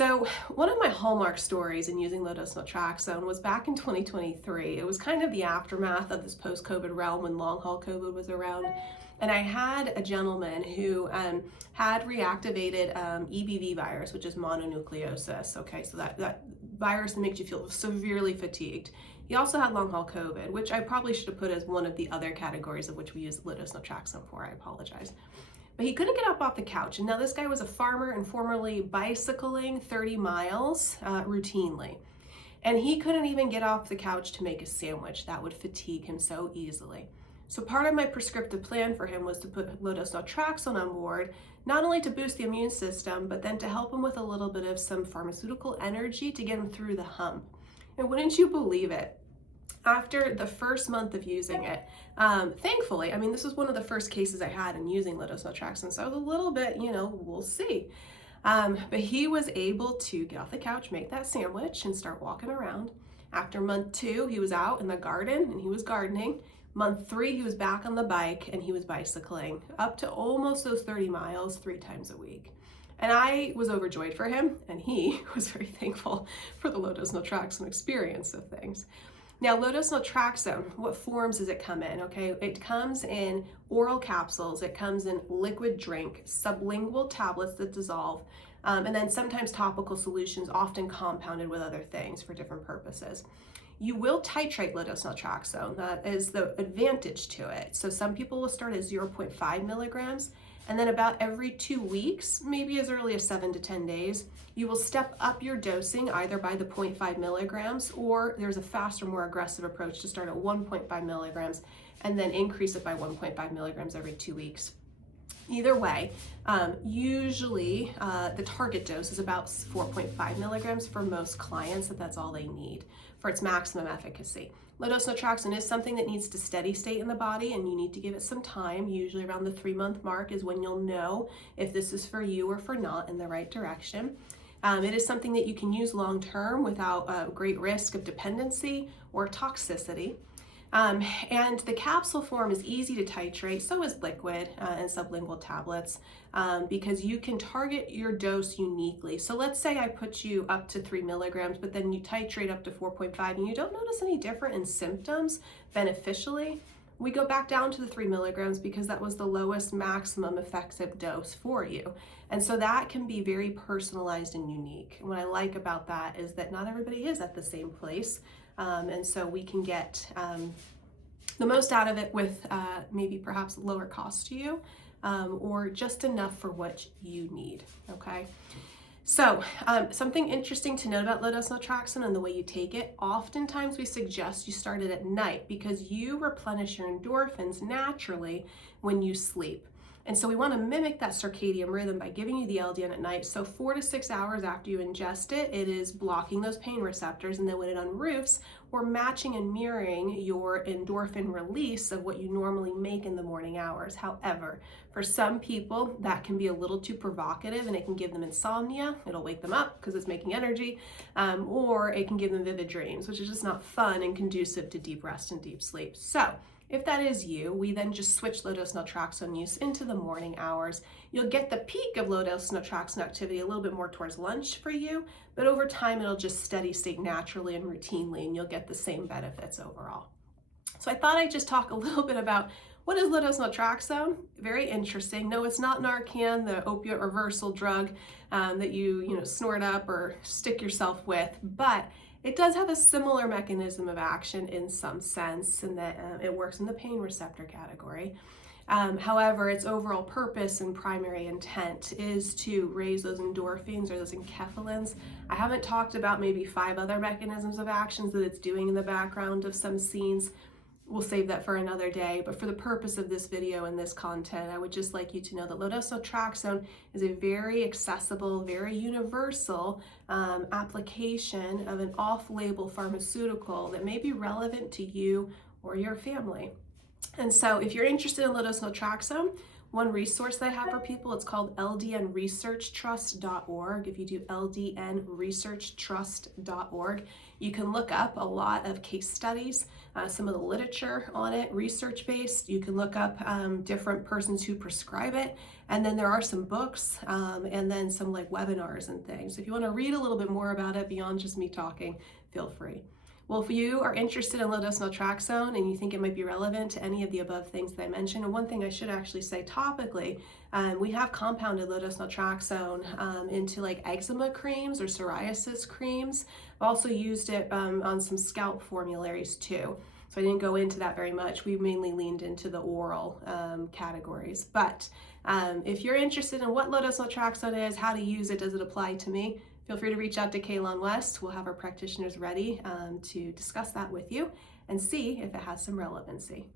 So one of my hallmark stories in using low-dose naltrexone was back in 2023. It was kind of the aftermath of this post-COVID realm when long-haul COVID was around. And I had a gentleman who had reactivated EBV virus, which is mononucleosis. Okay, so that virus that makes you feel severely fatigued. He also had long-haul COVID, which I probably should have put as one of the other categories of which we use low-dose naltrexone for. I apologize. But he couldn't get up off the couch. And now this guy was a farmer and formerly bicycling 30 miles routinely. And he couldn't even get off the couch to make a sandwich. That would fatigue him so easily. So part of my prescriptive plan for him was to put low-dose naltrexone on board, not only to boost the immune system, but then to help him with a little bit of some pharmaceutical energy to get him through the hump. And wouldn't you believe it? After the first month of using it, thankfully, I mean, this was one of the first cases I had in using low-dose naltrexone, so I was a little bit, we'll see. But he was able to get off the couch, make that sandwich, and start walking around. After month 2, he was out in the garden and he was gardening. Month 3, he was back on the bike and he was bicycling up to almost those 30 miles 3 times a week. And I was overjoyed for him, and he was very thankful for the low-dose naltrexone experience of things. Now, low-dose naltrexone, what forms does it come in? Okay, it comes in oral capsules, it comes in liquid drink, sublingual tablets that dissolve, and then sometimes topical solutions, often compounded with other things for different purposes. You will titrate low-dose naltrexone. That is the advantage to it. So some people will start at 0.5 milligrams, and then about every 2 weeks, maybe as early as 7 to 10 days, you will step up your dosing either by the 0.5 milligrams, or there's a faster, more aggressive approach to start at 1.5 milligrams and then increase it by 1.5 milligrams every 2 weeks. Either way, usually the target dose is about 4.5 milligrams for most clients, that's all they need for its maximum efficacy. Low-dose naltrexone is something that needs to steady state in the body, and you need to give it some time. Usually around the 3-month mark is when you'll know if this is for you or for not in the right direction. It is something that you can use long-term without a great risk of dependency or toxicity. And the capsule form is easy to titrate, so is liquid and sublingual tablets, because you can target your dose uniquely. So let's say I put you up to 3 milligrams, but then you titrate up to 4.5 and you don't notice any different in symptoms beneficially. We go back down to the 3 milligrams because that was the lowest maximum effective dose for you. And so that can be very personalized and unique. And what I like about that is that not everybody is at the same place. And so we can get the most out of it with maybe perhaps lower cost to you, or just enough for what you need, okay? So something interesting to note about low-dose naltrexone and the way you take it, oftentimes we suggest you start it at night because you replenish your endorphins naturally when you sleep. And so we want to mimic that circadian rhythm by giving you the LDN at night. So 4 to 6 hours after you ingest it, it is blocking those pain receptors. And then when it unroofs, we're matching and mirroring your endorphin release of what you normally make in the morning hours. However, for some people, that can be a little too provocative and it can give them insomnia. It'll wake them up because it's making energy, or it can give them vivid dreams, which is just not fun and conducive to deep rest and deep sleep. So if that is you, we then just switch low-dose naltrexone use into the morning hours. You'll get the peak of low-dose naltrexone activity a little bit more towards lunch for you, but over time it'll just steady state naturally and routinely, and you'll get the same benefits overall. So I thought I'd just talk a little bit about what is low-dose naltrexone. Very interesting. No, it's not Narcan, the opiate reversal drug that you snort up or stick yourself with, but it does have a similar mechanism of action in some sense, in that it works in the pain receptor category. However, its overall purpose and primary intent is to raise those endorphins or those enkephalins. I haven't talked about maybe 5 other mechanisms of actions that it's doing in the background of some scenes. We'll save that for another day, but for the purpose of this video and this content, I would just like you to know that low-dose naltrexone is a very accessible, very universal application of an off-label pharmaceutical that may be relevant to you or your family. And so if you're interested in low-dose naltrexone, One resource that I have for people, it's called ldnresearchtrust.org. If you do ldnresearchtrust.org, you can look up a lot of case studies, some of the literature on it, research-based. You can look up different persons who prescribe it, and then there are some books, and then some like webinars and things. If you want to read a little bit more about it beyond just me talking, feel free. Well, if you are interested in low-dose naltrexone and you think it might be relevant to any of the above things that I mentioned, and one thing I should actually say topically, we have compounded low-dose naltrexone into like eczema creams or psoriasis creams. I've also used it on some scalp formularies too. So I didn't go into that very much. We mainly leaned into the oral categories. But if you're interested in what low-dose naltrexone is, how to use it, does it apply to me, feel free to reach out to Kaylon West. We'll have our practitioners ready to discuss that with you and see if it has some relevancy.